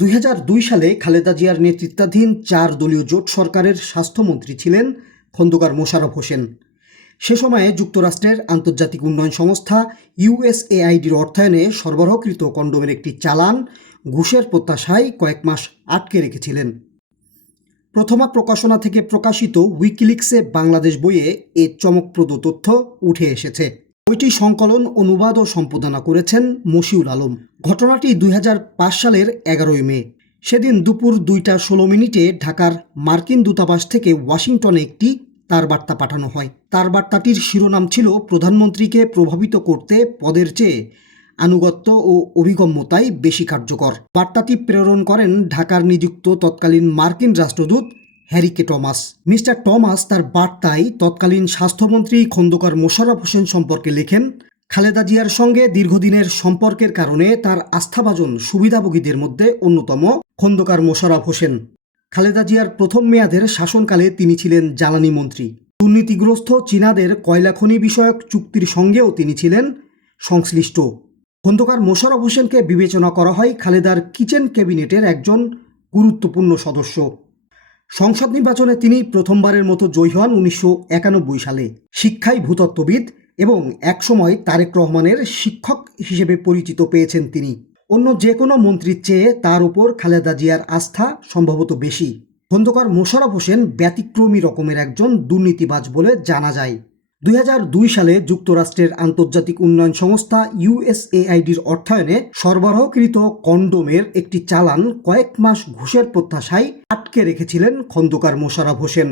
দুই হাজার দুই সালে খালেদা জিয়ার নেতৃত্বাধীন চার দলীয় জোট সরকারের স্বাস্থ্যমন্ত্রী ছিলেন খন্দকার মোশারফ হোসেন। সে সময়ে যুক্তরাষ্ট্রের আন্তর্জাতিক উন্নয়ন সংস্থা ইউএসএআইডির অর্থায়নে সরবরাহকৃত কন্ডোমের একটি চালান ঘুষের প্রত্যাশায় কয়েক মাস আটকে রেখেছিলেন। প্রথমা প্রকাশনা থেকে প্রকাশিত উইকিলিক্সে বাংলাদেশ বইয়ে এ চমকপ্রদ তথ্য উঠে এসেছে। বইটি সংকলন, অনুবাদ ও সম্পাদনা করেছেন মশিউল আলম। ঘটনাটি দুই হাজার পাঁচ সালের এগারোই মে। সেদিন দুপুর দুইটা ষোলো মিনিটে ঢাকার মার্কিন দূতাবাস থেকে ওয়াশিংটনে একটি তার বার্তা পাঠানো হয়। তার বার্তাটির শিরোনাম ছিল, প্রধানমন্ত্রীকে প্রভাবিত করতে পদের চেয়ে আনুগত্য ও অভিগম্যতাই বেশি কার্যকর। বার্তাটি প্রেরণ করেন ঢাকার নিযুক্ত তৎকালীন মার্কিন রাষ্ট্রদূত হ্যারিকে টমাস। মিস্টার টমাস তার বার্তায় তৎকালীন স্বাস্থ্যমন্ত্রী খন্দকার মোশাররফ হোসেন সম্পর্কে লেখেন, খালেদা জিয়ার সঙ্গে দীর্ঘদিনের সম্পর্কের কারণে তার আস্থাভাজন সুবিধাভোগীদের মধ্যে অন্যতম খন্দকার মোশাররফ হোসেন। খালেদা জিয়ার প্রথম মেয়াদের শাসনকালে তিনি ছিলেন জ্বালানি মন্ত্রী। দুর্নীতিগ্রস্ত চীনাদের কয়লা খনি বিষয়ক চুক্তির সঙ্গেও তিনি ছিলেন সংশ্লিষ্ট। খন্দকার মোশাররফ হোসেনকে বিবেচনা করা হয় খালেদার কিচেন ক্যাবিনেটের একজন গুরুত্বপূর্ণ সদস্য। সংসদ নির্বাচনে তিনি প্রথমবারের মতো জয়ী হন উনিশশো একানব্বই সালে। শিক্ষায় ভূতত্ত্ববিদ এবং একসময় তারেক রহমানের শিক্ষক হিসেবে পরিচিত পেয়েছেন তিনি। অন্য যে কোনো মন্ত্রীর চেয়ে তার উপর খালেদা জিয়ার আস্থা সম্ভবত বেশি। খন্দকার মোশারফ হোসেন ব্যতিক্রমী রকমের একজন দুর্নীতিবাজ বলে জানা যায়। দুই হাজার দুই সালে যুক্তরাষ্ট্রের আন্তর্জাতিক উন্নয়ন সংস্থা ইউএসএআইডির অর্থায়নে সরবরাহকৃত কন্ডোমের একটি চালান কয়েক মাস ঘুষের প্রত্যাশায় আটকে রেখেছিলেন খন্দকার মোশারফ হোসেন।